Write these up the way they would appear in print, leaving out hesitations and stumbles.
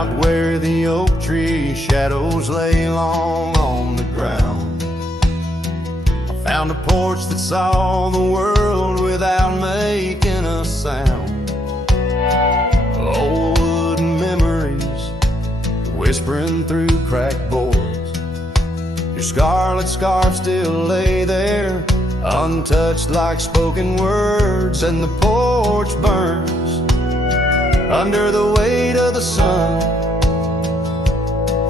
out where the oak tree shadows lay long on the ground. I found a porch that saw the world without making a sound. Old wooden memories whispering through cracked boards. Your scarlet scarf still lay there, untouched like spoken words, and the porch burns under the weight of the sun.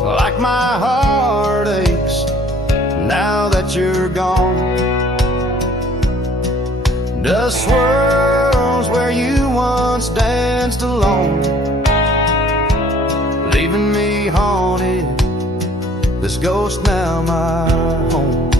Like my heart aches now that you're gone. Dust swirls where you once danced alone, leaving me haunted. This ghost now my home.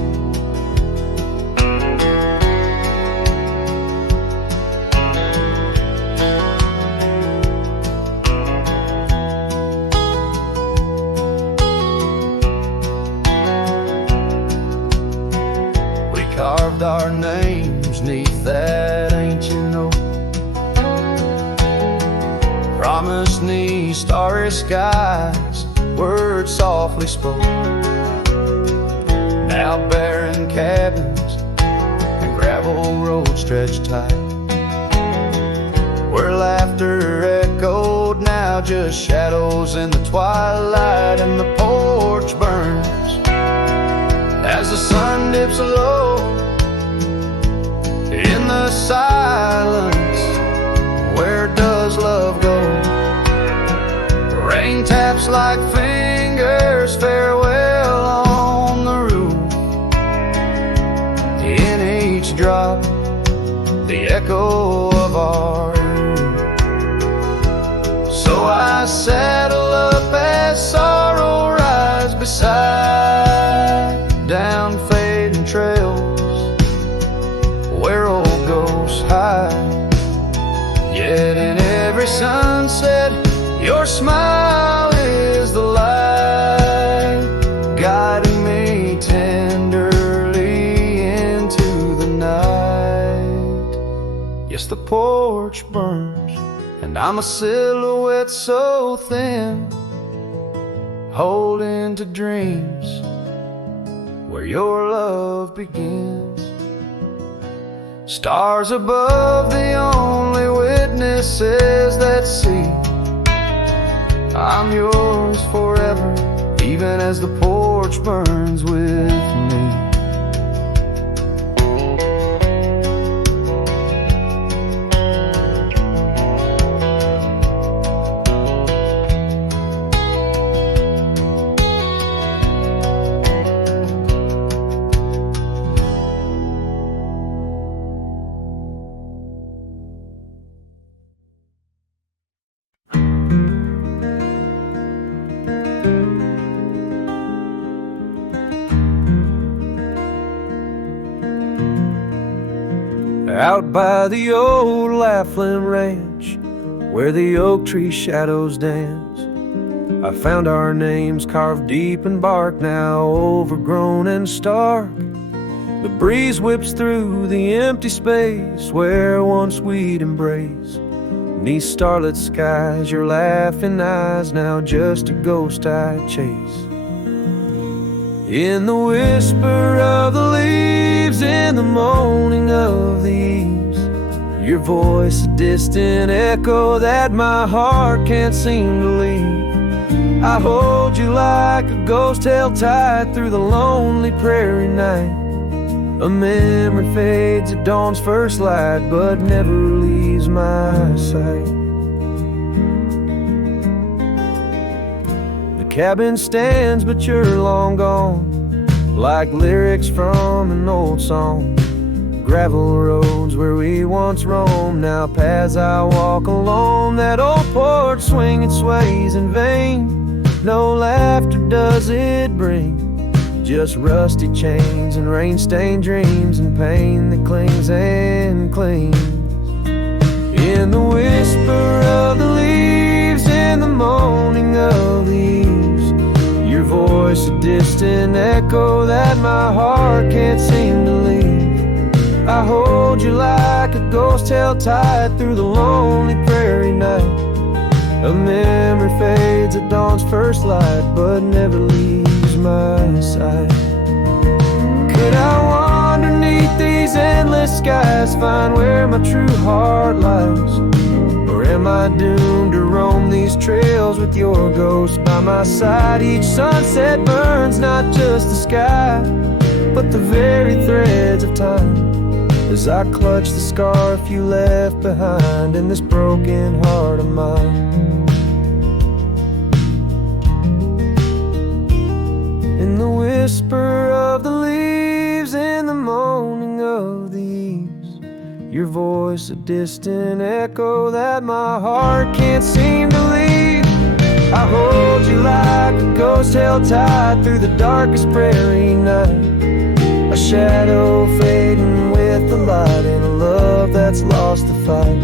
We carved our names neath that ancient oak, promised 'neath starry skies, words softly spoke. Now barren cabins and gravel roads stretch tight, where laughter echoed, now just shadows in the twilight. And the porch burns as the sun dips low in the silence. Where does love go? Rain taps like fingers, farewell on the roof. In each drop, the echo of our youth. So I saddle up as sorrow rides beside down fading trails where old ghosts hide. Yet in every sunset, your smile is the light, guiding me tenderly into the night. Yes, the porch burns, and I'm a silhouette so thin, holding to dreams where your love begins. Stars above, the only witnesses that see I'm yours forever, even as the porch burns with me. Out by the old Laughlin Ranch, where the oak tree shadows dance, I found our names carved deep in bark, now overgrown and stark. The breeze whips through the empty space where once we'd embrace. Beneath starlit skies, your laughing eyes, now just a ghost I chase. In the whisper of the leaves, in the moaning of the eaves, your voice a distant echo that my heart can't seem to leave. I hold you like a ghost held tight through the lonely prairie night. A memory fades at dawn's first light, but never leaves my sight. The cabin stands, but you're long gone, like lyrics from an old song. Gravel roads where we once roamed, now paths I walk alone. That old porch swing, it sways in vain. No laughter does it bring, just rusty chains and rain-stained dreams and pain that clings and clings. In the whisper of the leaves, in the moaning of the eaves, your voice a distant echo that my heart can't seem to leave. I hold you like a ghost held tight through the lonely prairie night. A memory fades at dawn's first light, but never leaves my side. Could I wander beneath these endless skies, find where my true heart lies? Or am I doomed to roam these trails with your ghost by my side? Each sunset burns not just the sky, but the very threads of time, as I clutch the scarf you left behind in this broken heart of mine. In the whisper of the leaves, in the moaning of the eaves, your voice a distant echo that my heart can't seem to leave. I hold you like a ghost held tight through the darkest prairie night, a shadow fading with the light in a love that's lost the fight.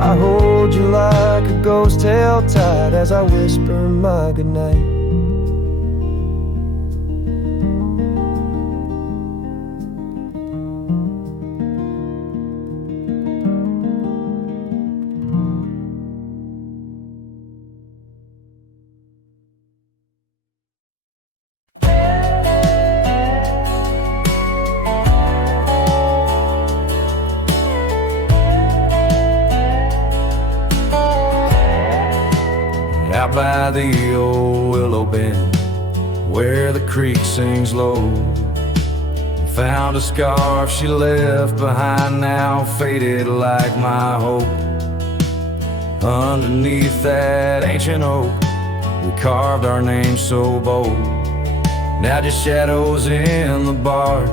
I hold you like a ghost held tight as I whisper my goodnight. Out by the old willow bend, where the creek sings low, found a scarf she left behind, now faded like my hope. Underneath that ancient oak, we carved our names so bold, now just shadows in the bark,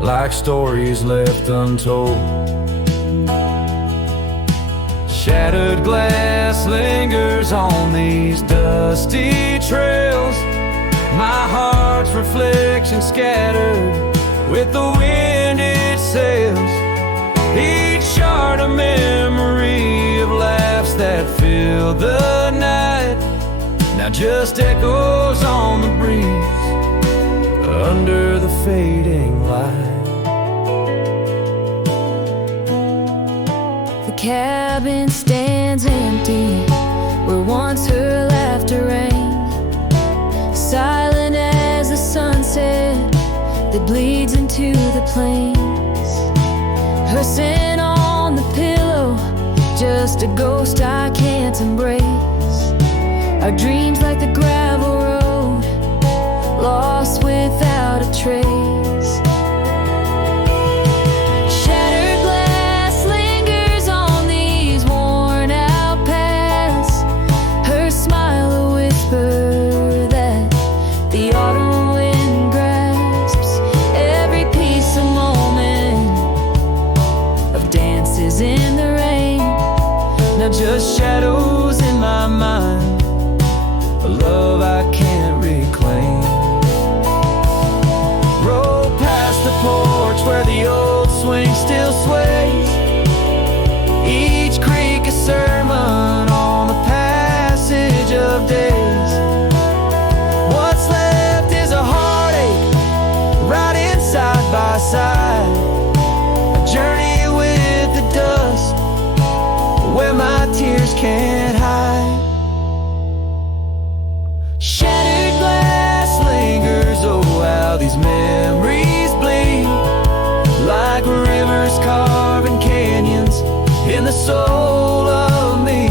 like stories left untold. Shattered glass lingers on these dusty trails, my heart's reflection scattered with the wind it sails. Each shard a memory of laughs that filled the night, now just echoes on the breeze under the fading light. The cabin stands empty where once her laughter rang, silent as the sunset that bleeds into the plains. Her scent on the pillow, just a ghost I can't embrace. Our dreams like the gravel road, lost without a trace. Just shadows in my mind, a love I can't reclaim. Roll past the porch where the old swing still sways, each creek a sermon on the passage of days. What's left is a heartache, riding side by side, a journey with the dust where my tears can't hide. Shattered glass lingers, oh how these memories bleed, like rivers carving canyons in the soul of me.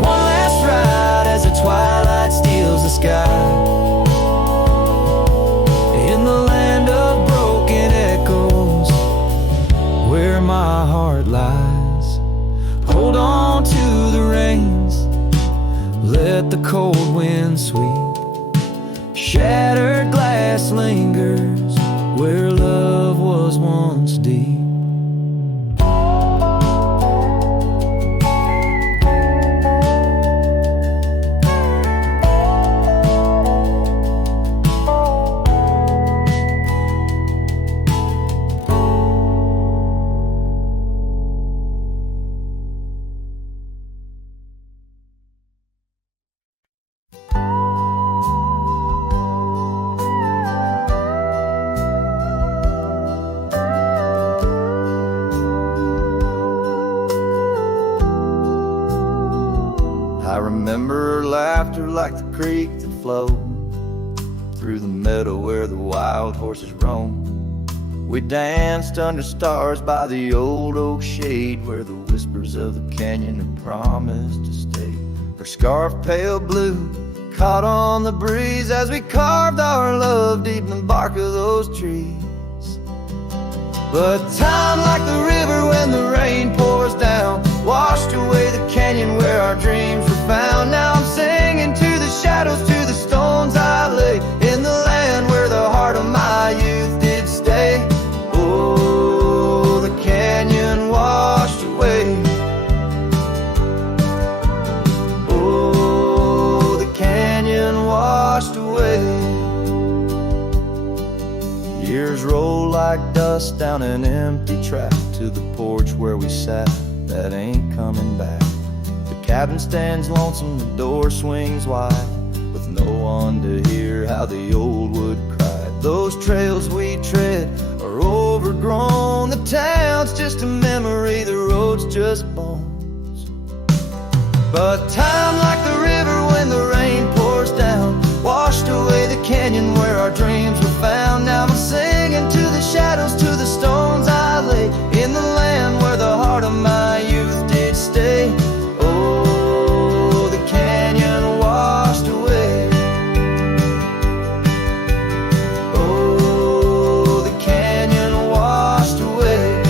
One last ride as the twilight steals the sky, in the land of broken echoes where my heart lies. Hold on to the reins, let the cold wind sweep. Shattered glass lingers where love was once deep. I remember her laughter like the creek that flowed through the meadow where the wild horses roam. We danced under stars by the old oak shade where the whispers of the canyon had promised to stay. Her scarf pale blue caught on the breeze as we carved our love deep in the bark of those trees. But time, like the river when the rain pours down, washed away the canyon where our dreams were found. Now I'm singing to the shadows, to the stones I lay, in the land where the heart of my youth did stay. Oh, the canyon washed away. Oh, the canyon washed away. Years roll like dust down an empty track to the porch where we sat, that ain't coming back. The cabin stands lonesome, the door swings wide, with no one to hear how the old wood cried. Those trails we tread are overgrown, the town's just a memory, the road's just bones. But time, like the river when the rain pours down, washed away the canyon where our dreams were found. Now I'm singing to the shadows, to the stones I lay, in the land where the heart of my youth did stay. Oh, the canyon washed away. Oh, the canyon washed away.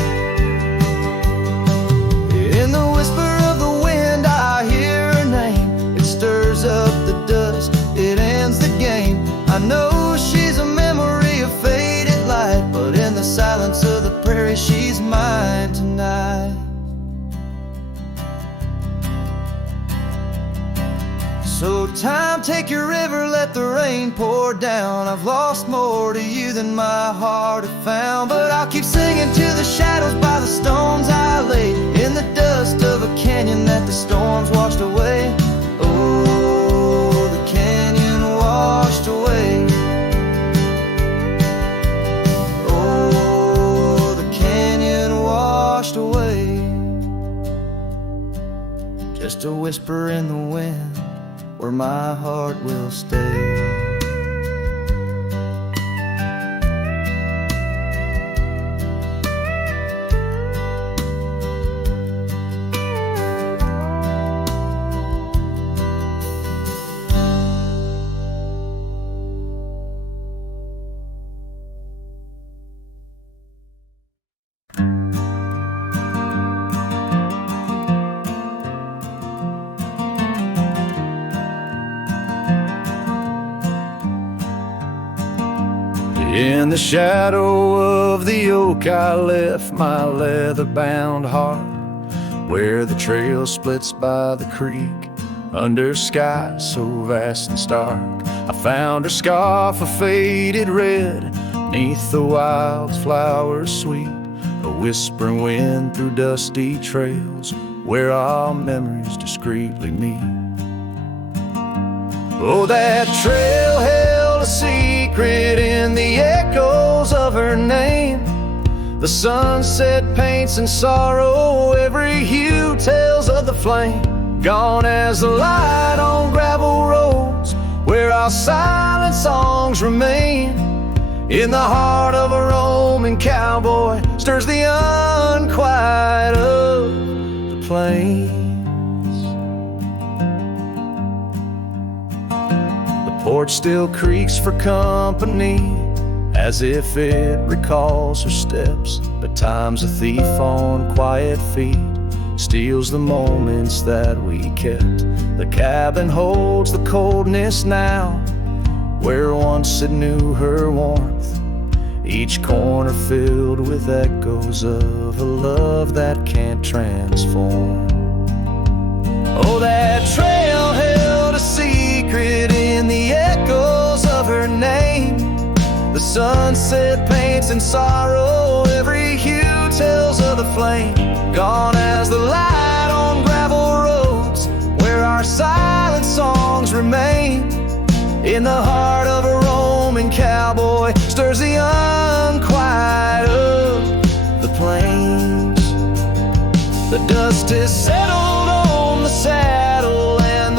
In the whisper of the wind I hear her name. It stirs up the dust, it ends the game. I know she's a memory of faded light, but in the silence of the prairie she's mine tonight. So time, take your river, let the rain pour down. I've lost more to you than my heart had found, but I'll keep singing to the shadows by the stones I lay, in the dust of a canyon that the storms washed away. Oh, the canyon washed away. Oh, the canyon washed away. Just a whisper in the wind where my heart will stay. In the shadow of the oak I left my leather-bound heart, where the trail splits by the creek, under skies so vast and stark. I found her scarf of faded red, neath the wildflowers sweet, a whispering wind through dusty trails, where our memories discreetly meet. Oh, that trail held a secret in the echoes of her name. The sunset paints in sorrow, every hue tells of the flame. Gone as the light on gravel roads, where our silent songs remain. In the heart of a roaming cowboy stirs the unquiet of the plains. Porch still creaks for company, as if it recalls her steps. But time's a thief on quiet feet, steals the moments that we kept. The cabin holds the coldness now, where once it knew her warmth. Each corner filled with echoes of a love that can't transform. Oh, that trail held a secret in the echoes of her name. The sunset paints in sorrow, every hue tells of the flame. Gone as the light on gravel roads, where our silent songs remain. In the heart of a roaming cowboy stirs the unquiet of the plains. The dust is settled on the saddle and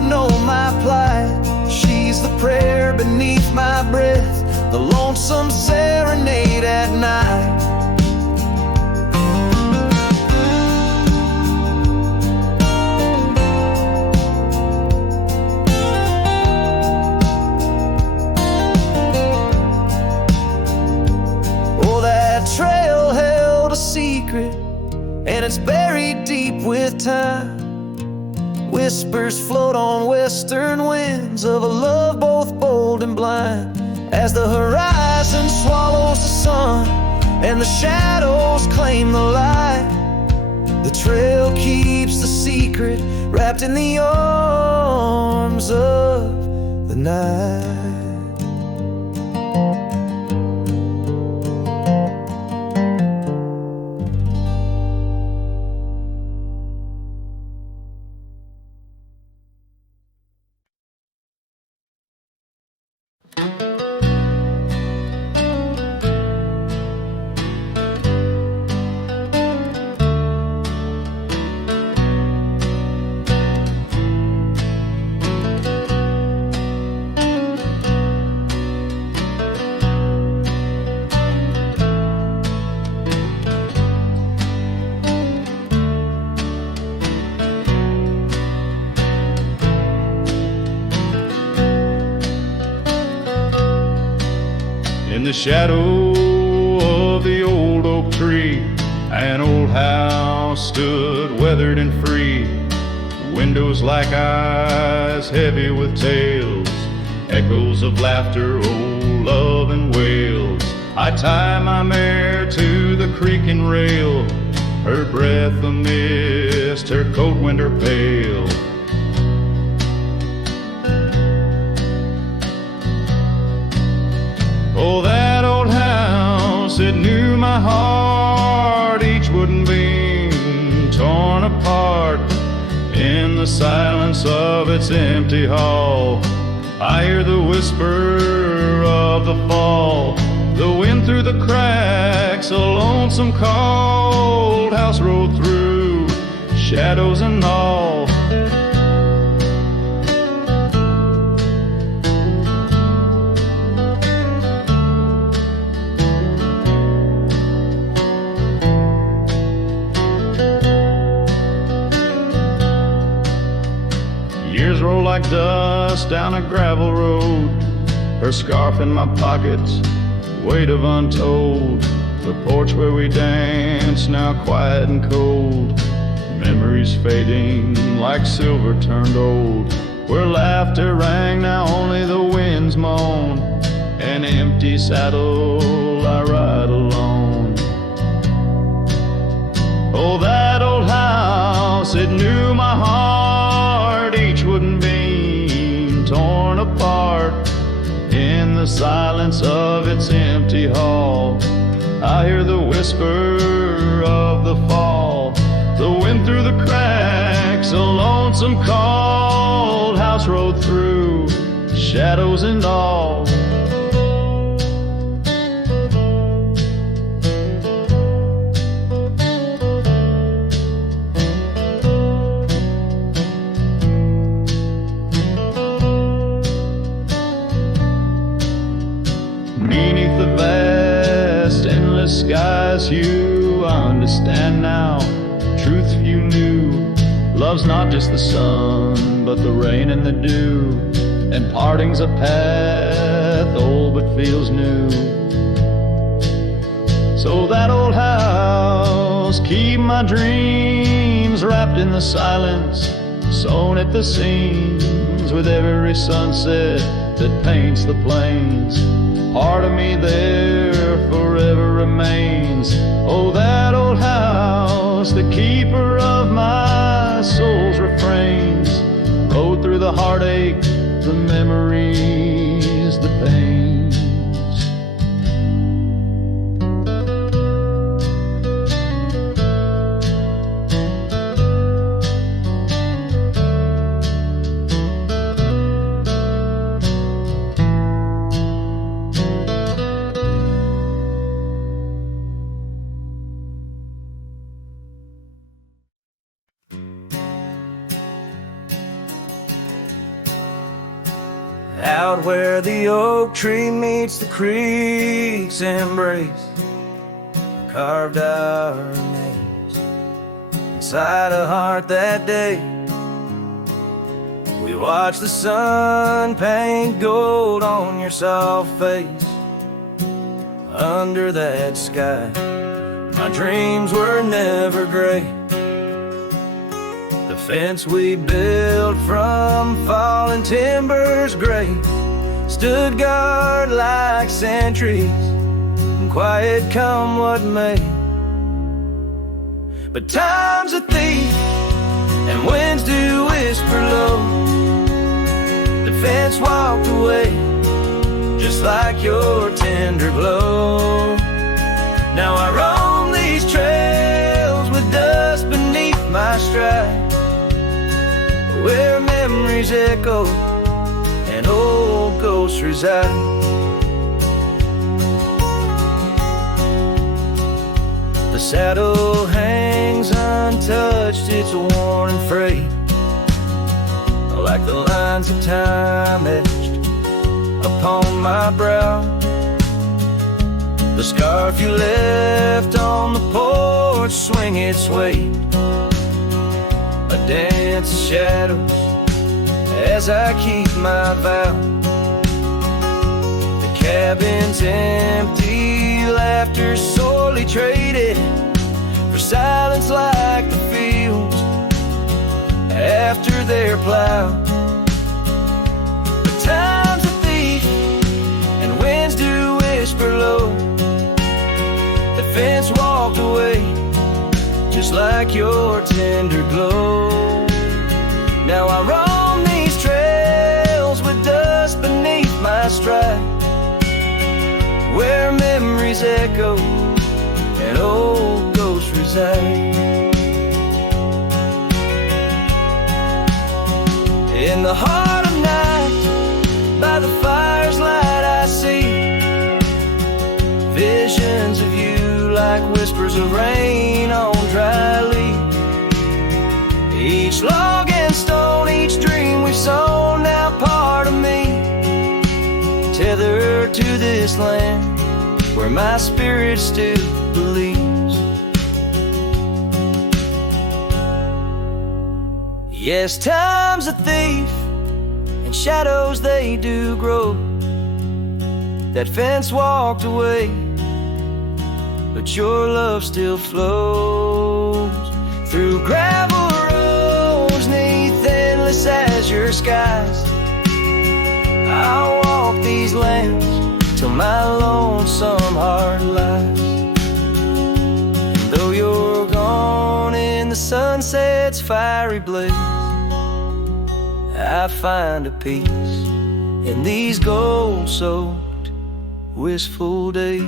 would know my plight. She's the prayer beneath my breath, the lonesome serenade at night. Oh, that trail held a secret, and it's buried deep with time. Whispers float on western winds of a love both bold and blind. As the horizon swallows the sun and the shadows claim the light, the trail keeps the secret wrapped in the arms of the night. In the shadow of the old oak tree, an old house stood weathered and free. Windows like eyes heavy with tales, echoes of laughter, old love and wails. I tie my mare to the creaking rail, her breath a mist, her coat winter pale. Oh, that old house, it knew my heart, each wooden beam torn apart. In the silence of its empty hall, I hear the whisper of the fall, the wind through the cracks, a lonesome cold house rolled through, shadows and all. Years roll like dust down a gravel road, her scarf in my pockets, weight of untold. The porch where we danced, now quiet and cold. Memories fading like silver turned old. Where laughter rang, now only the winds moan. An empty saddle, I ride alone. Oh, that old house, it knew my heart, each wooden beam torn apart. In the silence of its empty hall, I hear the whisper of the fall, the wind through the cracks, a lonesome cold house rode through, shadows and all. Beneath the vast, endless skies, you understand now. Truth you knew, love's not just the sun, but the rain and the dew. And parting's a path, old but feels new. So that old house, keep my dreams wrapped in the silence, sewn at the seams with every sunset that paints the plains. Part of me there forever remains. Oh, that old house, the keeper of my soul's refrains. Rode through the heartache, the memories, the pains. Out where the oak tree meets the creek's embrace, carved our names inside a heart that day. We watched the sun paint gold on your soft face. Under that sky, my dreams were never gray. The fence we built from fallen timbers gray stood guard like sentries, and quiet come what may. But time's a thief, and winds do whisper low. The fence walked away, just like your tender glow. Now I roam these trails with dust beneath my stride, where memories echo and old ghosts reside. The saddle hangs untouched, it's worn and frayed, like the lines of time etched upon my brow. The scarf you left on the porch swing its weight, a dance of shadows as I keep my vow. The cabin's empty, laughter sorely traded for silence like the fields after their plow. But time's a thief, and winds do whisper low. The fence walked away, just like your tender glow. Now I roam these trails with dust beneath my stride, where memories echo and old ghosts reside. In the heart of night, by the fire's light I see visions of you like whispers of rain on dry leaves. Each log and stone, each dream we've sown, now part of me, tethered to this land where my spirit still believes. Yes, time's a thief, and shadows they do grow. That fence walked away, but your love still flows through gravel roads neath endless azure skies. I'll walk these lands till my lonesome heart lies. And though you're gone in the sunset's fiery blaze, I find a peace in these gold-soaked, wistful days.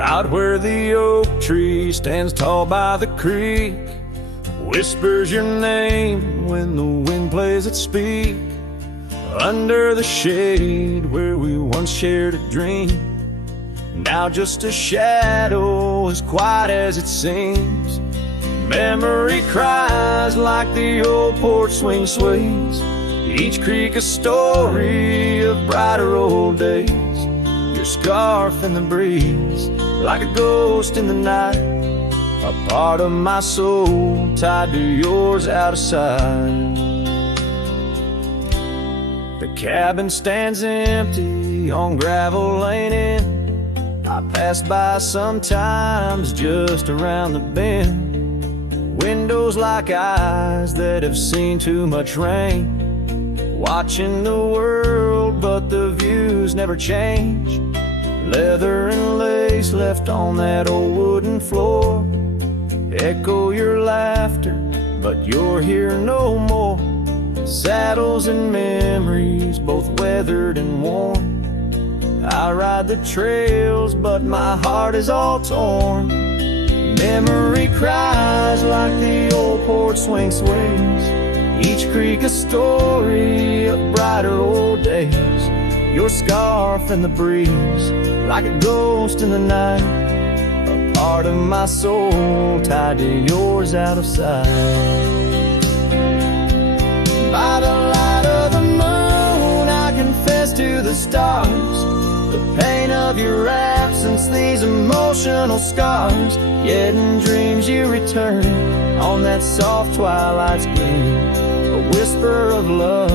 Out where the oak tree stands tall by the creek, whispers your name when the wind plays its speak. Under the shade where we once shared a dream, now just a shadow as quiet as it seems. Memory cries like the old porch swing sways, each creak a story of brighter old days. Your scarf in the breeze, like a ghost in the night, a part of my soul tied to yours out of sight. The cabin stands empty on gravel lane in. I pass by sometimes just around the bend. Windows like eyes that have seen too much rain, watching the world but the views never change. Leather and lace left on that old wooden floor echo your laughter, but you're here no more. Saddles and memories, both weathered and worn, I ride the trails, but my heart is all torn. Memory cries like the old porch swing sways. Each creek a story of brighter old days. Your scarf in the breeze, like a ghost in the night. A part of my soul tied to yours out of sight. By the light of the moon, I confess to the stars the pain of your absence, these emotional scars. Yet in dreams you return on that soft twilight's gleam, a whisper of love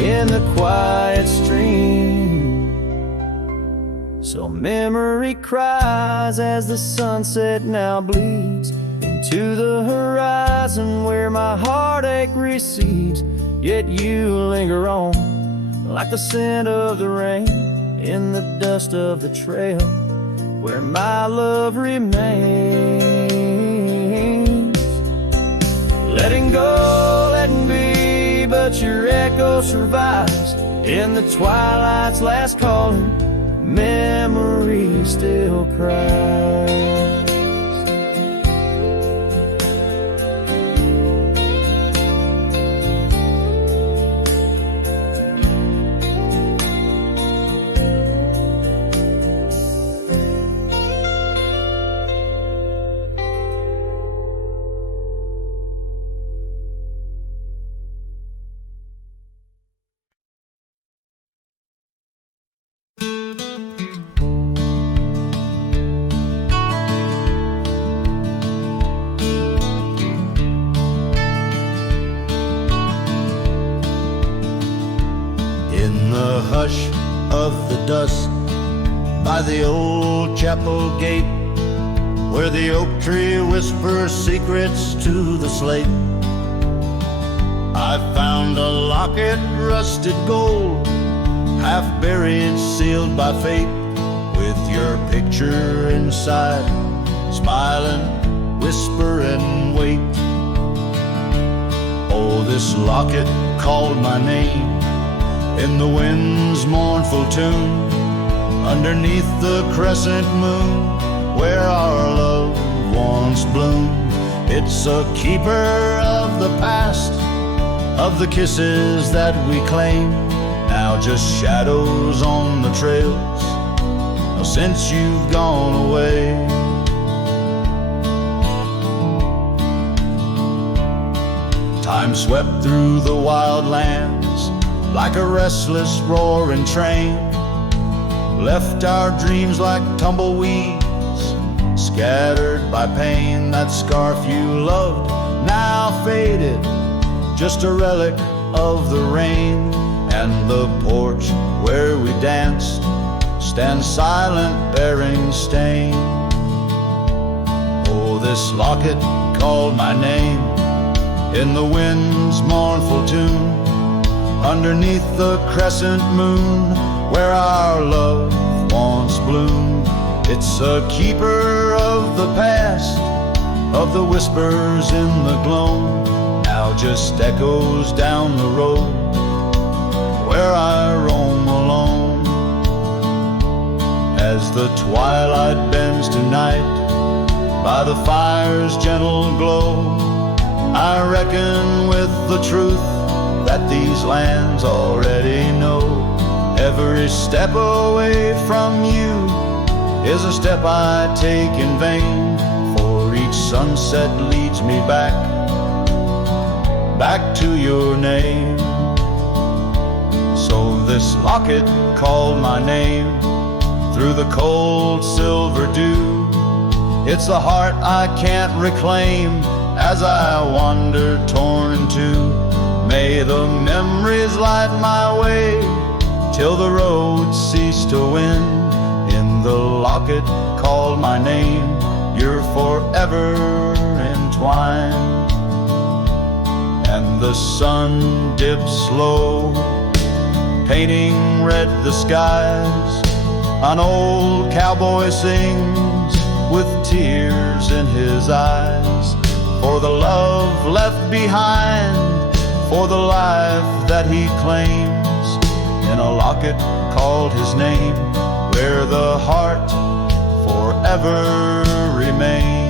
in the quiet stream. So memory cries as the sunset now bleeds into the horizon where my heartache recedes. Yet you linger on like the scent of the rain in the dust of the trail where my love remains. Letting go, letting be, but your echo survives in the twilight's last calling. Memory still cries. Hush of the dusk by the old chapel gate, where the oak tree whispers secrets to the slate. I found a locket, rusted gold, half buried, sealed by fate, with your picture inside, smiling, whispering, wait. Oh, this locket called my name in the wind's mournful tune, underneath the crescent moon, where our love once bloomed. It's a keeper of the past, of the kisses that we claim, now just shadows on the trails, since you've gone away. Time swept through the wild lands like a restless roaring train, left our dreams like tumbleweeds, scattered by pain. That scarf you loved, now faded, just a relic of the rain. And the porch where we danced stands silent, bearing stain. Oh, this locket called my name in the wind's mournful tune, underneath the crescent moon, where our love once bloomed. It's a keeper of the past, of the whispers in the gloam, now just echoes down the road, where I roam alone. As the twilight bends tonight, by the fire's gentle glow, I reckon with the truth that these lands already know. Every step away from you is a step I take in vain, for each sunset leads me back to your name. So this locket called my name through the cold silver dew. It's the heart I can't reclaim as I wander torn in two. May the memories light my way till the road cease to wind. In the locket called my name, you're forever entwined. And the sun dips low, painting red the skies. An old cowboy sings with tears in his eyes, for the love left behind, for the life that he claims. in a locket called his name, where the heart forever remains.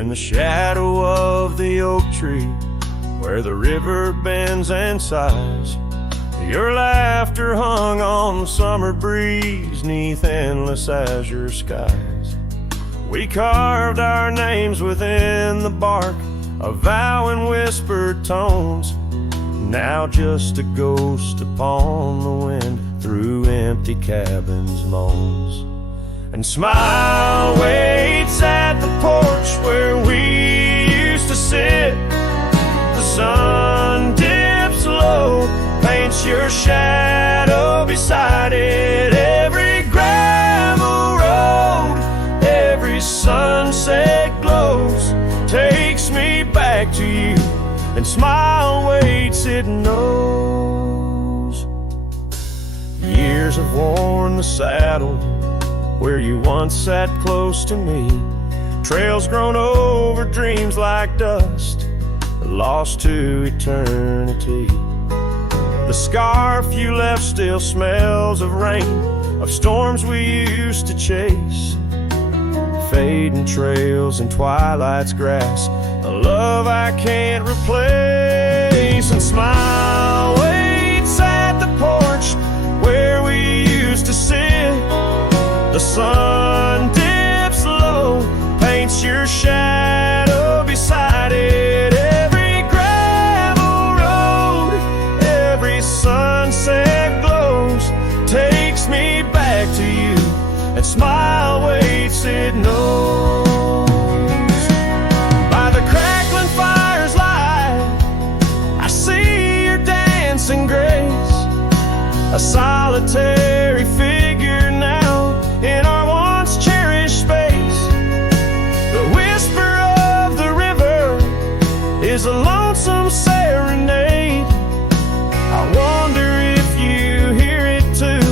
In the shadow of the oak tree, where the river bends and sighs, your laughter hung on the summer breeze, 'neath endless azure skies. We carved our names within the bark, a vow in whispered tones, now just a ghost upon the wind through empty cabins' moans. And smile waits at the porch where we used to sit. The sun dips low, paints your shadow beside it. Every gravel road, every sunset glows, takes me back to you. And smile waits, it knows. Years have worn the saddle where you once sat close to me. Trails grown over dreams like dust, lost to eternity. The scarf you left still smells of rain, of storms we used to chase. Fading trails and twilight's grass, a love I can't replace. And smile waits at the porch where we used to sit. The sun dips low, paints your shadow beside it. Every gravel road, every sunset glows, takes me back to you. And smile waits, it knows. By the crackling fire's light, I see your dancing grace, a solitary figure now in our once cherished space. The whisper of the river is a lonesome serenade. I wonder if you hear it too,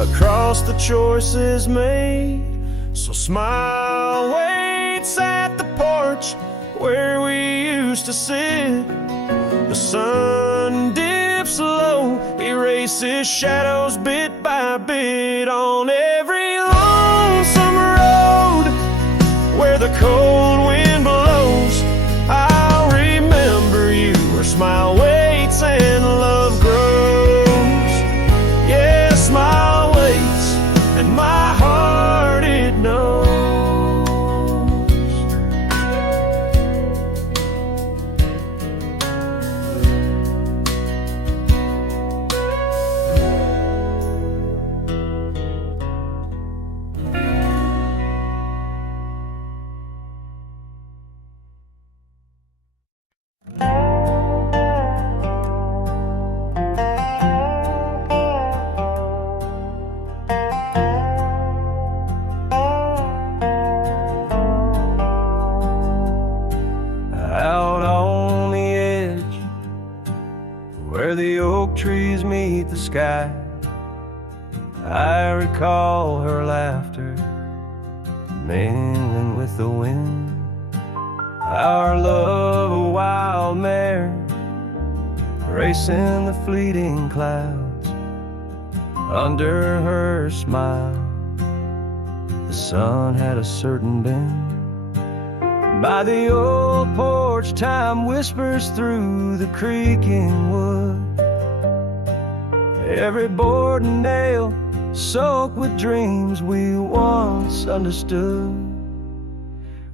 across the choices made. So smile waits at the porch where we used to sit. The sun dips low, erases shadows bit by bit on every lonesome road where the cold wind blows. I'll remember you where smile waits and love grows. Yeah, smile waits and my heart it knows. Trees meet the sky, I recall her laughter mingling with the wind. Our love a wild mare racing the fleeting clouds, Under her smile, the sun had a certain bend. By the old porch, time whispers through the creaking wood. Every board and nail soaked with dreams we once understood.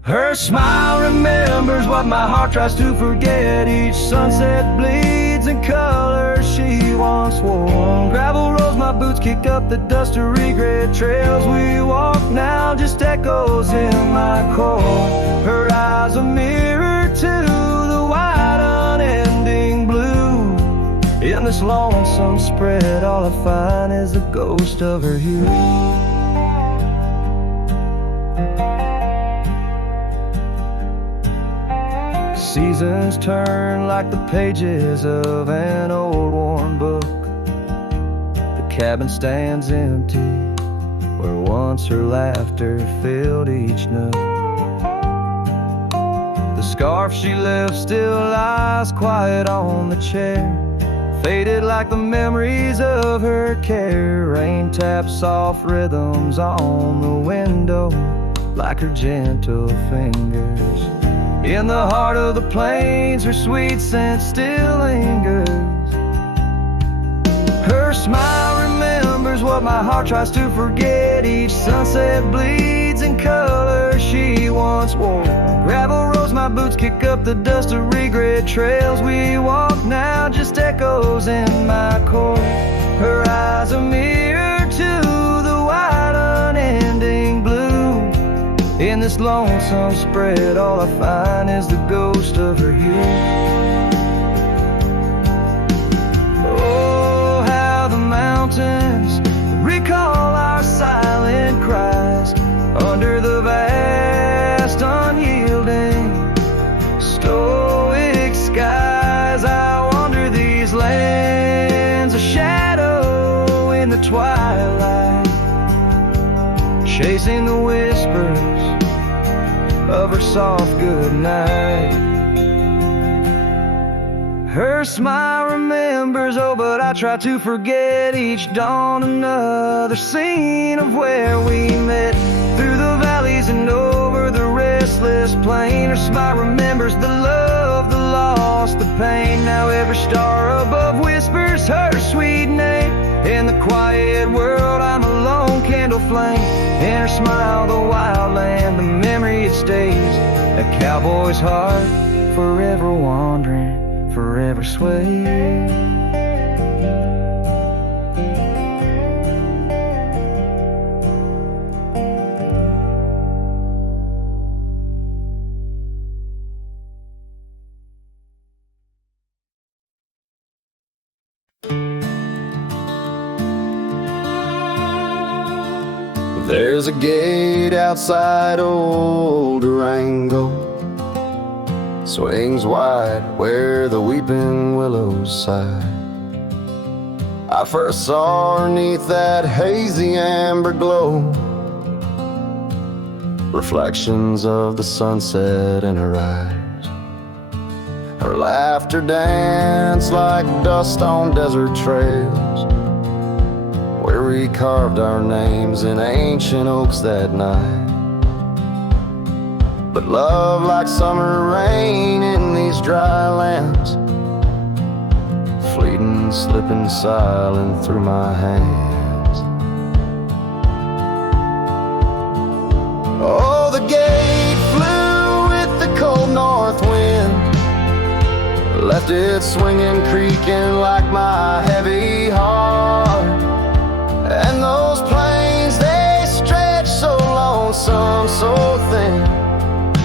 Her smile remembers what my heart tries to forget. Each sunset bleeds in colors she once wore. Gravel roads my boots kicked up the dust of regret. Trails we walk now just echoes in my core. Her eyes a mirror to the wide unending blue. In this lonesome spread, all I find is the ghost of her hue. Seasons turn like the pages of an old worn book. The cabin stands empty where once her laughter filled each nook. The scarf she left still lies quiet on the chair, faded like the memories of her care. Rain taps soft rhythms on the window like her gentle fingers. In the heart of the plains, her sweet scent still lingers. Her smile remembers what my heart tries to forget. Each sunset bleeds in color she once wore. Gravel roads my boots kick up the dust of regret. Trails we walk now just echoes in my core. Her eyes a mirror to the wide unending blue. In this lonesome spread, all I find is the ghost of her hue. Oh, how the mountains recall our silent cries under the vast, unyielding, stoic skies. I wander these lands, a shadow in the twilight, chasing the whispers of her soft goodnight. Her smile remembers, oh, but I try to forget. Each dawn another scene of where we met, through the valleys and over the restless plain. Her smile remembers the love, the loss, the pain. Now every star above whispers her sweet name. In the quiet world I'm a lone candle flame. In her smile the wild land, the memory it stays. A cowboy's heart, forever wandering, forever swaying. There's a gate outside old Durango, swings wide where the weeping willows sigh. I first saw her 'neath that hazy amber glow, reflections of the sunset in her eyes. Her laughter danced like dust on desert trails, where we carved our names in ancient oaks that night. But love, like summer rain in these dry lands, fleeting, slipping silent through my hands. Oh, the gate flew with the cold north wind, left it swinging, creaking like my heavy heart. And those plains, they stretch so lonesome, so thin,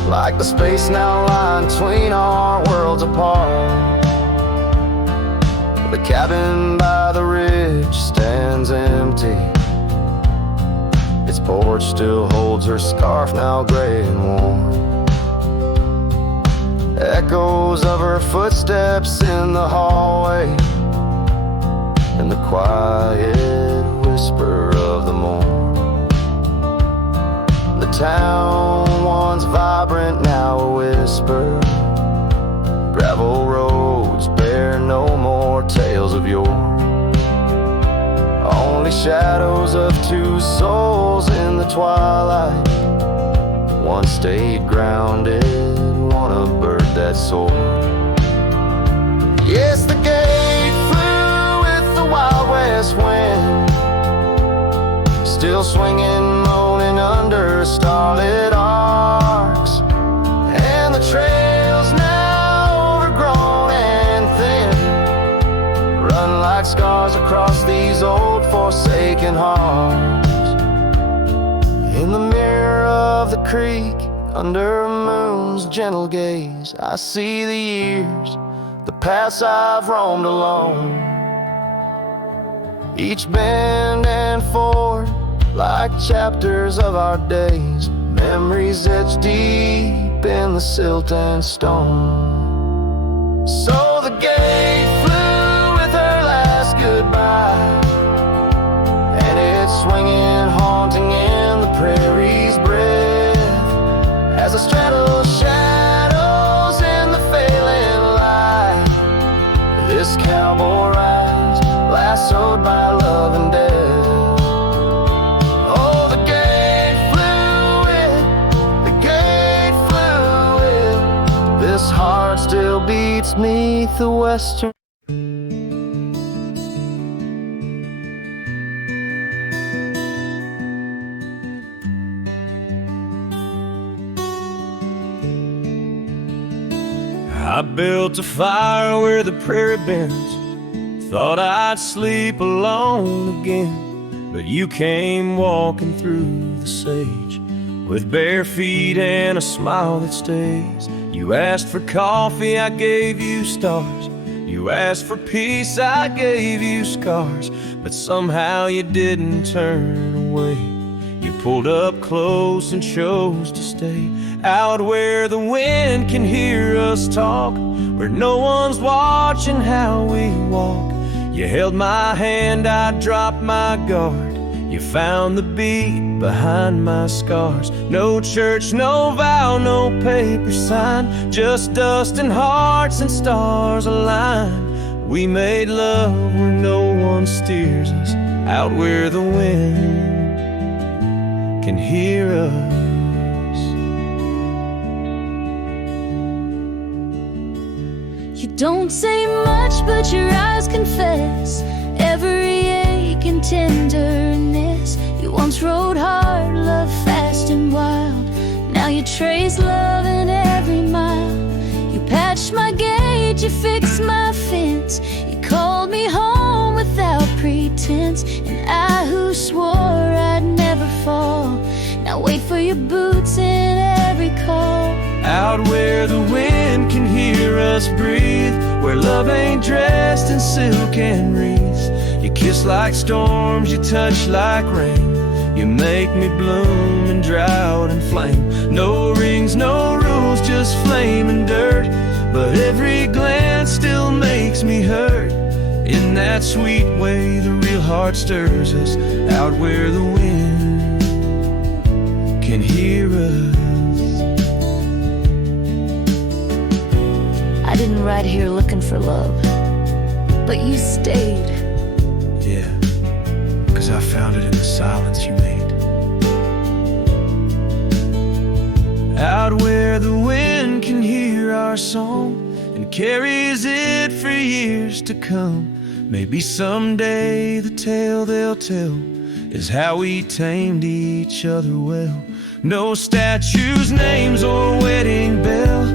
like the space now lying between our worlds apart. The cabin by the ridge stands empty, its porch still holds her scarf, now gray and warm. Echoes of her footsteps in the hallway, and the quiet whisper of the morn. The town, once vibrant, now a whisper. Gravel roads bear no more tales of yore. only shadows of two souls in the twilight. One stayed grounded, one a bird that soared. Yes, the gate flew with the Wild West wind, still swinging, moaning under starlit arcs. And the trails now overgrown and thin run like scars across these old forsaken hearts. In the mirror of the creek, under a moon's gentle gaze, I see the years, the paths I've roamed alone. Each bend and ford, like chapters of our days, memories etched deep in the silt and stone. So the gate flew with her last goodbye, and it's swinging, haunting in the prairie's breath, as I straddle shadows in the failing light. This cowboy rides, lassoed by love and death. This heart still beats 'neath the western. I built a fire where the prairie bends, thought I'd sleep alone again, but you came walking through the sage with bare feet and a smile that stays. You asked for coffee, I gave you stars. You asked for peace, I gave you scars. But somehow you didn't turn away. You pulled up close and chose to stay out where the wind can hear us talk, where no one's watching how we walk. You held my hand, I dropped my guard. You found the beat behind my scars. No church, no vow, no paper sign, just dust and hearts and stars aligned. We made love where no one steers us, out where the wind can hear us. You don't say much, but your eyes confess every ache and tenderness. You once rode hard, love fast and wild. Now you trace love in every mile. You patched my gate, you fixed my fence. You called me home without pretense. And I who swore I'd never fall, now wait for your boots in every call. Out where the wind can hear us breathe, where love ain't dressed in silk and wreaths. You kiss like storms, you touch like rain. You make me bloom in drought and flame. No rings, no rules, just flame and dirt. But every glance still makes me hurt. In that sweet way, the real heart stirs us, out where the wind can hear us. I didn't ride here looking for love, but you stayed. Yeah, 'cause I found it in the silence you made. Out where the wind can hear our song and carries it for years to come. Maybe someday the tale they'll tell is how we tamed each other well. No statues, names, or wedding bell,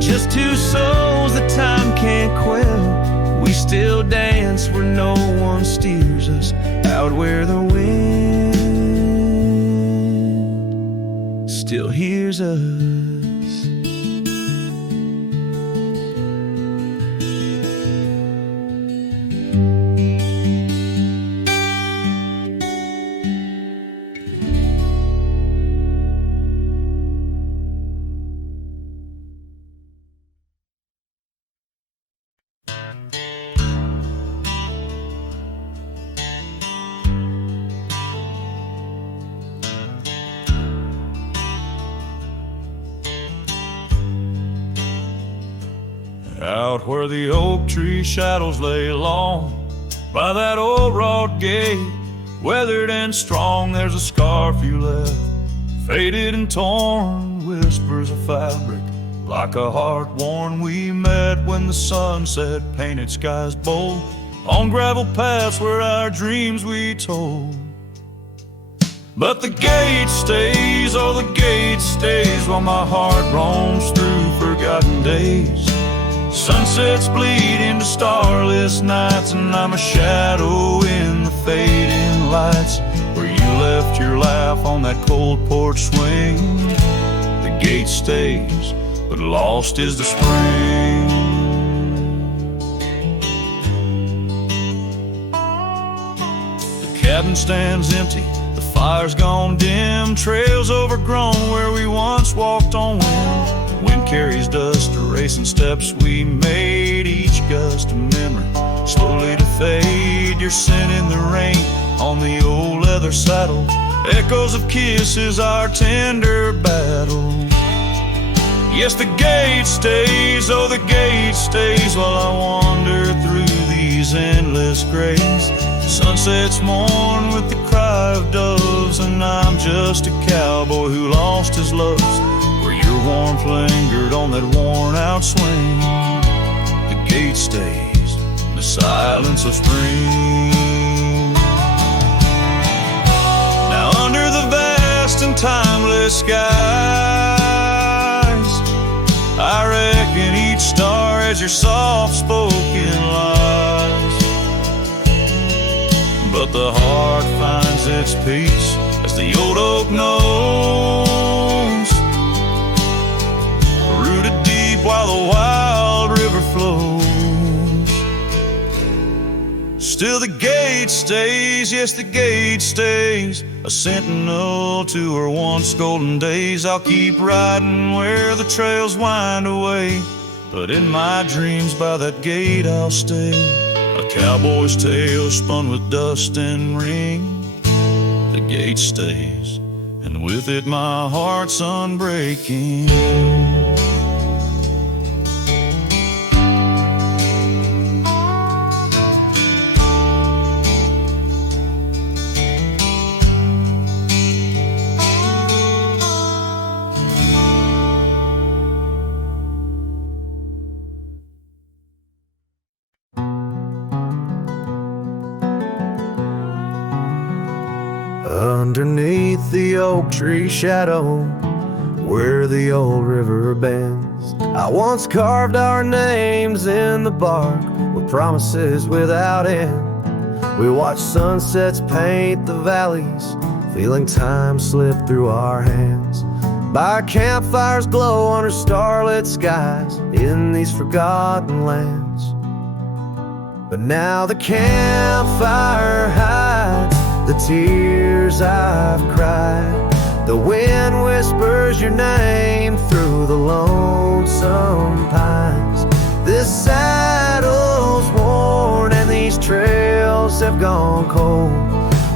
just two souls that time can't quell. We still dance where no one steers us, out where the wind still hears us. Out where the oak tree shadows lay long, by that old wrought gate, weathered and strong, there's a scarf you left, faded and torn, whispers of fabric, like a heart worn. We met when the sun set, painted skies bold, on gravel paths where our dreams we told. But the gate stays, oh the gate stays, while my heart roams through forgotten days. Sunsets bleed into starless nights, and I'm a shadow in the fading lights, where you left your laugh on that cold porch swing. The gate stays, but lost is the spring. The cabin stands empty, the fire's gone dim, trails overgrown where we once walked on wind. Wind carries dust, erasing steps we made, each gust a memory, slowly to fade. Your scent in the rain on the old leather saddle, echoes of kisses, our tender battle. Yes, the gate stays, oh the gate stays, while I wander through these endless grays. Sunsets mourn with the cry of doves, and I'm just a cowboy who lost his loves, where your warmth lingered on that worn out swing. The gate stays in the silence of spring. Now under the vast and timeless skies, I reckon each star has your soft-spoken lies. But the heart finds its peace, as the old oak knows, rooted deep while the wild river flows. Still the gate stays, yes the gate stays, a sentinel to her once golden days. I'll keep riding where the trails wind away, but in my dreams by that gate I'll stay. A cowboy's tale spun with dust and ring. The gate stays, and with it my heart's unbreaking. Underneath the oak tree shadow, where the old river bends, I once carved our names in the bark with promises without end. We watched sunsets paint the valleys, feeling time slip through our hands. By campfires glow under starlit skies in these forgotten lands. But now the campfire hides the tears I've cried. The wind whispers your name through the lonesome pines. This saddle's worn and these trails have gone cold.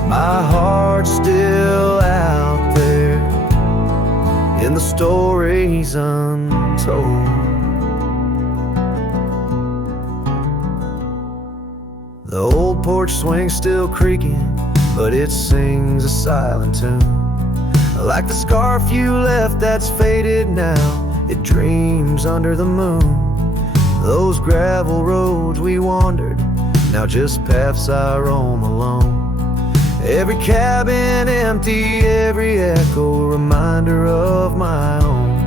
My heart's still out there in the stories untold. The old porch swing's still creaking, but it sings a silent tune. Like the scarf you left that's faded now, it dreams under the moon. Those gravel roads we wandered, now just paths I roam alone. Every cabin empty, every echo reminder of my own.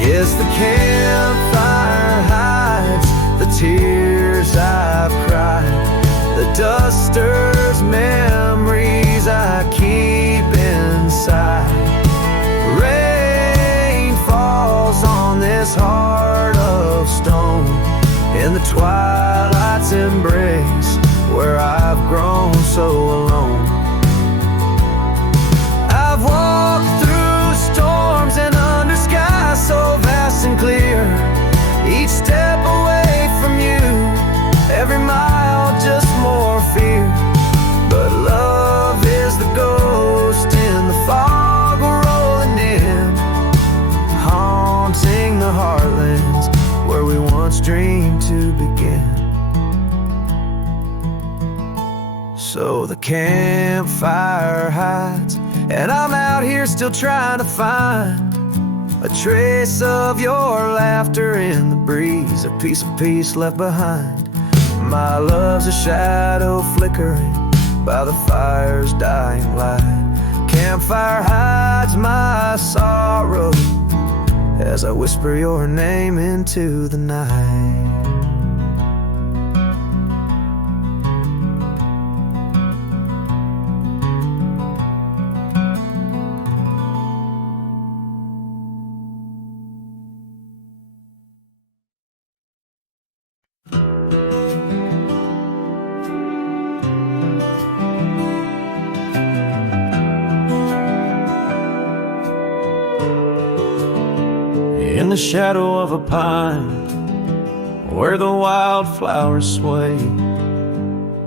Yes, the campfire hides the tears I've cried, the duster's memories I keep inside. Rain falls on this heart of stone, in the twilight's embrace where I've grown so alone. I've walked through storms and under skies so vast and clear, each step away from you, every mile just more fear. But love is the ghost in the fog rolling in, haunting the heartlands where we once dreamed to begin. So the campfire hides, and I'm out here still trying to find a trace of your laughter in the breeze, a piece of peace left behind. My love's a shadow flickering by the fire's dying light. Campfire hides my sorrow as I whisper your name into the night. In the shadow of a pine, where the wildflowers sway,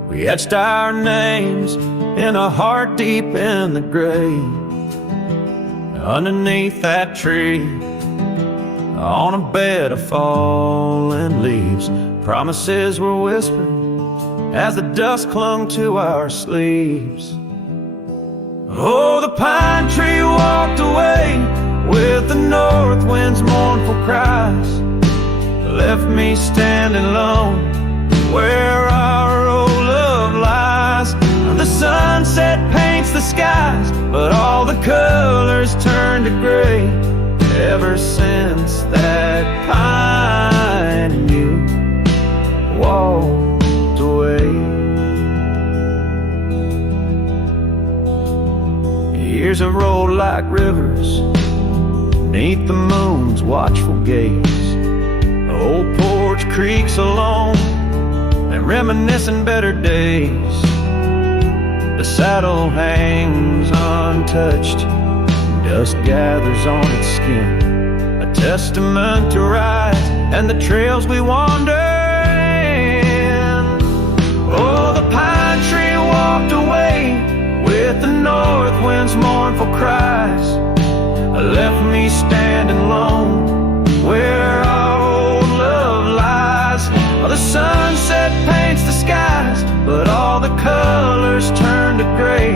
we etched our names in a heart deep in the grave. Underneath that tree, on a bed of fallen leaves, promises were whispered as the dust clung to our sleeves. Oh, the pine tree walked away with the north wind's mournful cries, left me standing alone where our old love lies. The sunset paints the skies, but all the colors turn to gray ever since that pine and you walked away. Years have rolled like rivers beneath the moon's watchful gaze. Old porch creaks alone and reminiscing better days. The saddle hangs untouched, dust gathers on its skin, a testament to ride and the trails we wander in. Oh, the pine tree walked away with the north wind's mournful cries, left me standing alone where our old love lies. Oh, the sunset paints the skies, but all the colors turn to gray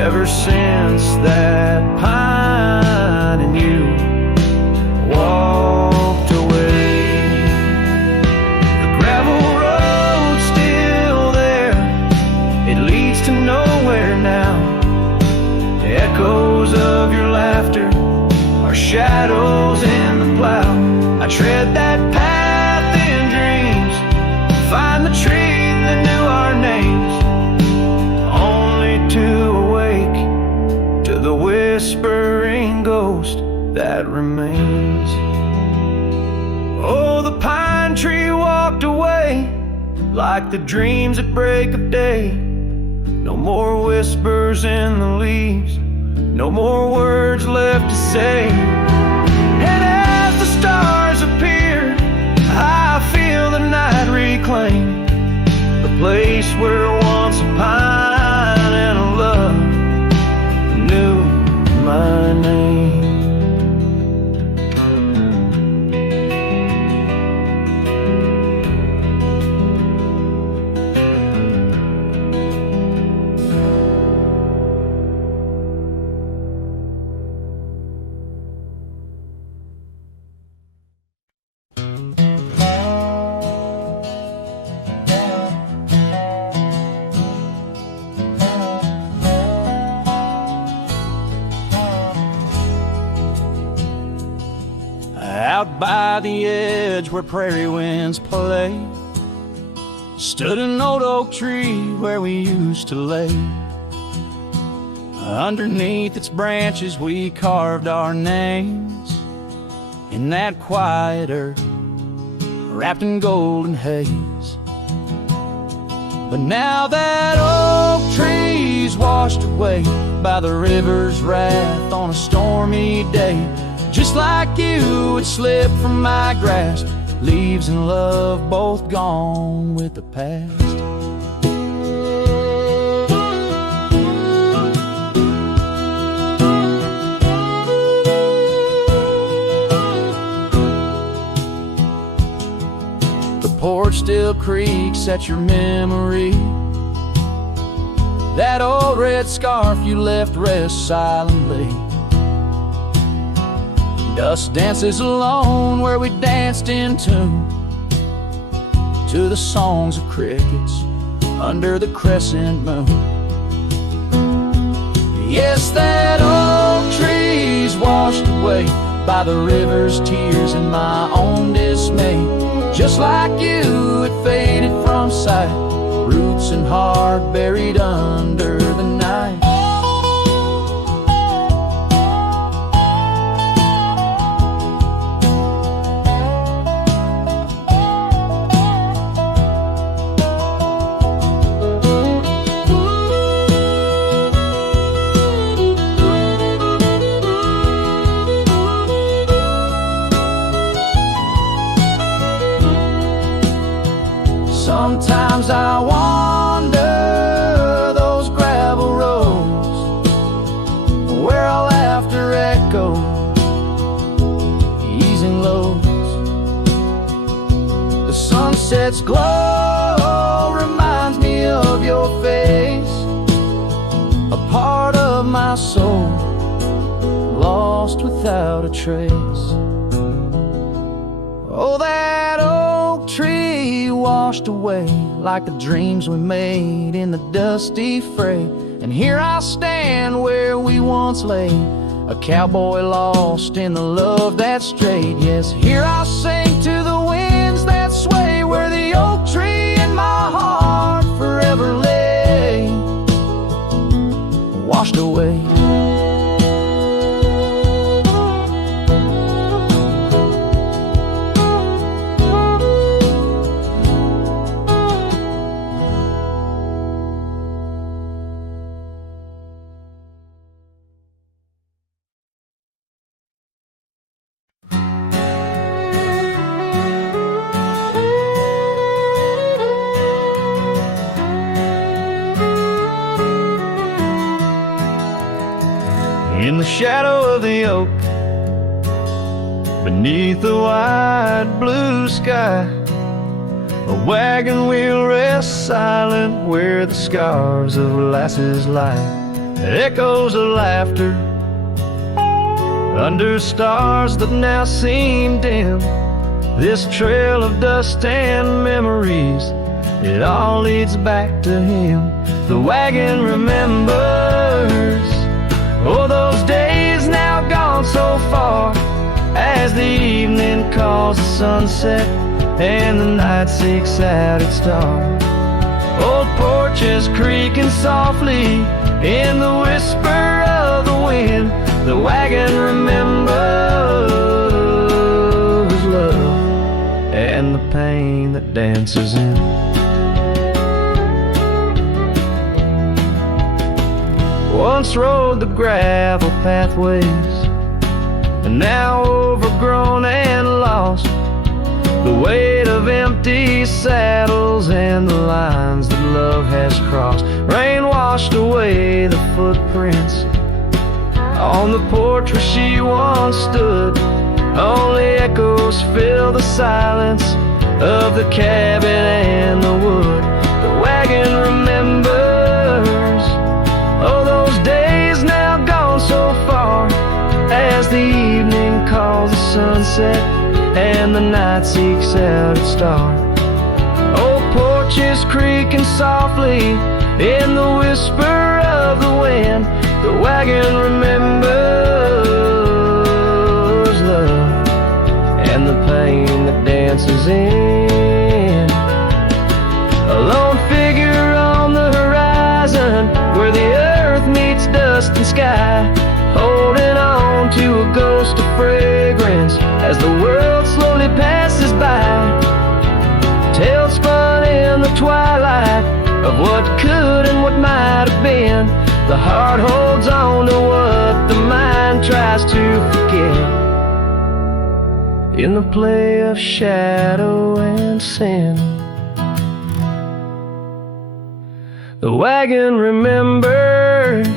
ever since that pine and you walked away. The gravel road's still there, it leads to nowhere now. Echoes of your laughter are shadows in the plow. I tread that path in dreams, find the tree that knew our names, only to awake to the whispering ghost that remains. Oh, the pine tree walked away like the dreams at break of day. No more whispers in the leaves, no more words left to say. And as the stars appear, I feel the night reclaim the place where once a pine and a love knew my name. Out by the edge where prairie winds play, stood an old oak tree where we used to lay. Underneath its branches we carved our names in that quiet earth wrapped in golden haze. But now that oak tree's washed away by the river's wrath on a stormy day. Just like you, it slipped from my grasp, leaves and love both gone with the past. The porch still creaks at your memory, That old red scarf you left rests silently. Dust dances alone where we danced in tune to the songs of crickets under the crescent moon. Yes, that old tree's washed away by the river's tears and my own dismay. Just like you, it faded from sight, roots and heart buried under the night. Sometimes I wander those gravel roads where our laughter echoes, easing lows. The sunset's glow reminds me of your face, a part of my soul lost without a trace. Oh, that oak tree washed away like the dreams we made in the dusty fray. And here I stand where we once lay, a cowboy lost in the love that strayed. Yes, here I sing to the winds that sway where the oak tree in my heart forever lay, washed away. In the shadow of the oak, beneath the wide blue sky, a wagon wheel rests silent where the scars of lasses lie. Echoes of laughter under stars that now seem dim. This trail of dust and memories, it all leads back to him. The wagon remembers, oh, those days now gone so far, as the evening calls the sunset and the night seeks out its star. Old Porch is creaking softly in the whisper of the wind. The wagon remembers love and the pain that dances in. Once rode the gravel pathways, and now overgrown and lost, the weight of empty saddles and the lines that love has crossed. Rain washed away the footprints on the porch where she once stood. Only echoes fill the silence of the cabin and the wood. The wagon remembers, oh, those days now gone so far, as the evening calls the sunset and the night seeks out its star. Old Porch is creaking softly in the whisper of the wind. The wagon remembers love and the pain that dances in. A lone figure on the horizon where the earth meets dust and sky, holding on to a ghost of fragrance as the world slowly passes by. Tales spun in the twilight of what could and what might have been. The heart holds on to what the mind tries to forget. In the play of shadow and sin, the wagon remembers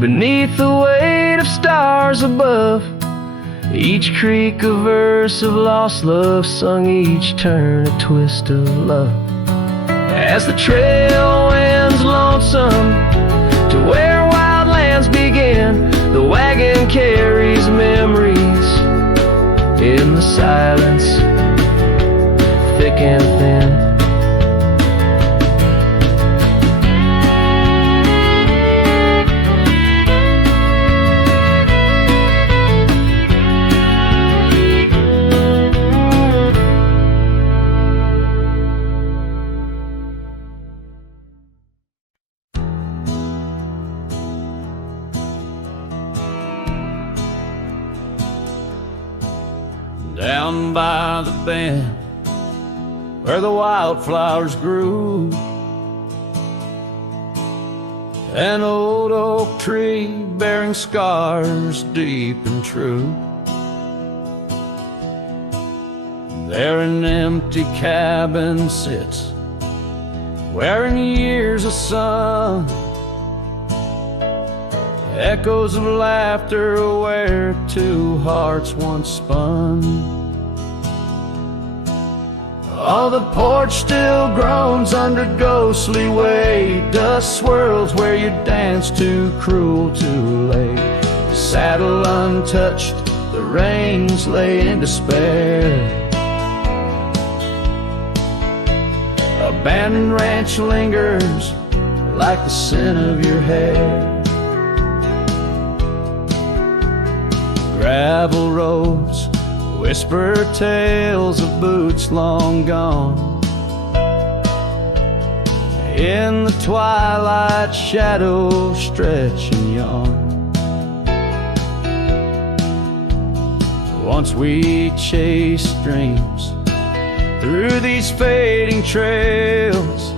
beneath the weight of stars above. Each creak a verse of lost love, sung each turn a twist of love. As the trail winds long lonesome to where wildlands begin. The wagon carries memories in the silence, thick and thin. Down by the bend where the wildflowers grew, an old oak tree bearing scars deep and true. There an empty cabin sits, wearing years of sun, echoes of laughter where two hearts once spun. Oh, the porch still groans under ghostly weight. Dust swirls where you dance too cruel, too late. The saddle untouched, the reins lay in despair. Abandoned ranch lingers like the scent of your hair. Gravel roads whisper tales of boots long gone. In the twilight shadows stretch and yawn. Once we chased dreams through these fading trails.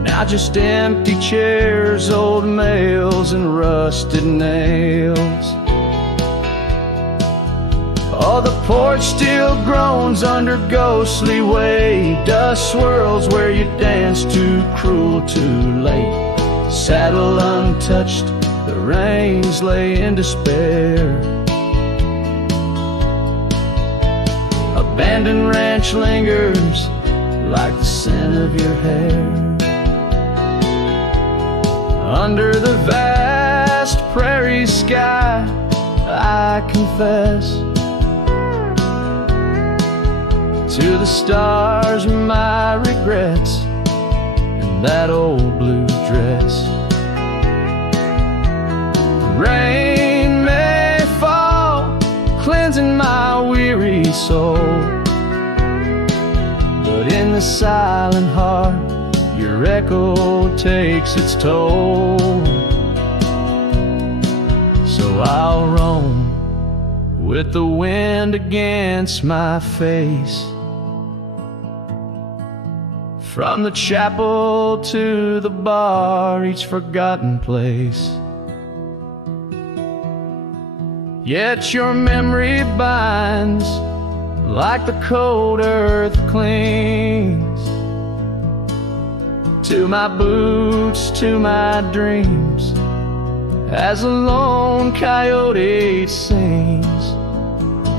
Now just empty chairs, old mails, and rusted nails. Oh, the porch still groans under ghostly weight. Dust swirls where you dance too cruel, too late. Saddle untouched, the reins lay in despair. Abandoned ranch lingers like the scent of your hair. Under the vast prairie sky, I confess to the stars my regrets and that old blue dress. Rain may fall, cleansing my weary soul, but in the silent heart your echo takes its toll. So I'll roam with the wind against my face, from the chapel to the bar, each forgotten place. Yet your memory binds like the cold earth clings to my boots, to my dreams, as a lone coyote sings.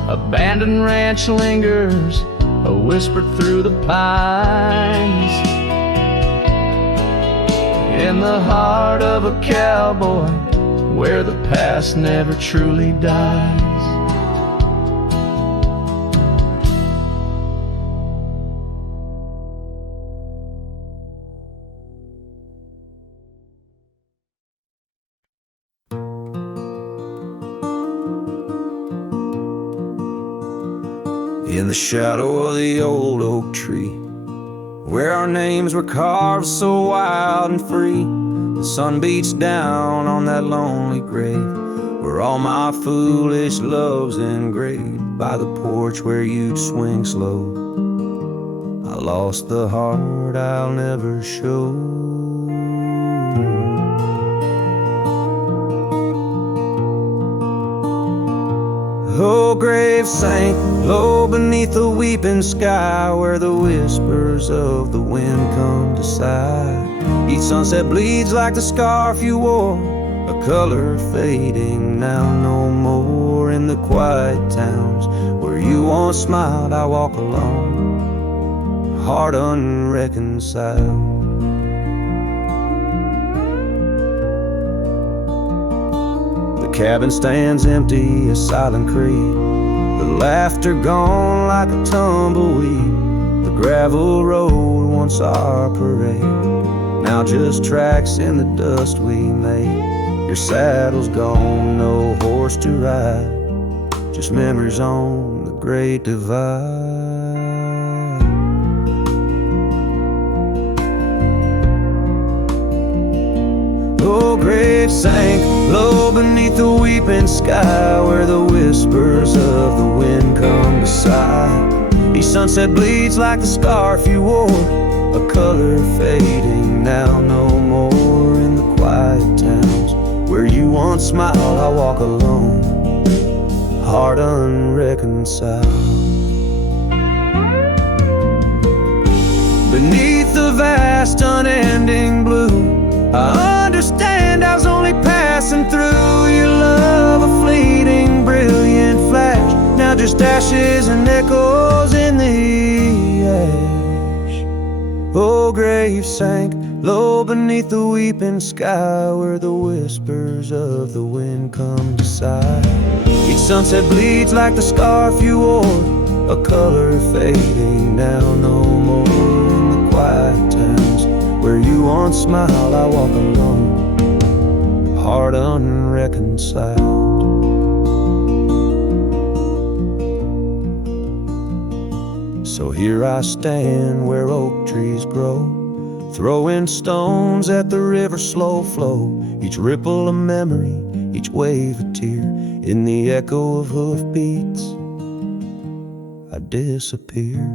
Abandoned ranch lingers, a whisper through the pines. In the heart of a cowboy, where the past never truly dies. In the shadow of the old oak tree, where our names were carved so wild and free, the sun beats down on that lonely grave, where all my foolish love's engraved. By the porch where you'd swing slow, I lost the heart I'll never show. Oh, grave sank low beneath the weeping sky, where the whispers of the wind come to sigh. Each sunset bleeds like the scarf you wore, a color fading now no more. In the quiet towns where you once smiled, I walk alone, heart unreconciled. cabin stands empty, a silent creek. The laughter gone like a tumbleweed. The gravel road, once our parade, now just tracks in the dust we made. Your saddle's gone, no horse to ride, just memories on the Great Divide. Oh, grave sank low beneath the weeping sky, where the whispers of the wind come to sigh. Each sunset bleeds like the scarf you wore, a color fading now no more. In the quiet towns where you once smiled, I walk alone, heart unreconciled. Beneath the vast unending blue, I understand I was only passing through. Your love, a fleeting, brilliant flash, now just ashes and echoes in the ash. Oh, grave sank low beneath the weeping sky, where the whispers of the wind come to sigh. Each sunset bleeds like the scarf you wore, a color fading now no more. In the quiet towns where you once smiled, I walk alone, heart unreconciled. So here I stand where oak trees grow, throwing stones at the river's slow flow. Each ripple a memory, each wave a tear. In the echo of hoofbeats, I disappear.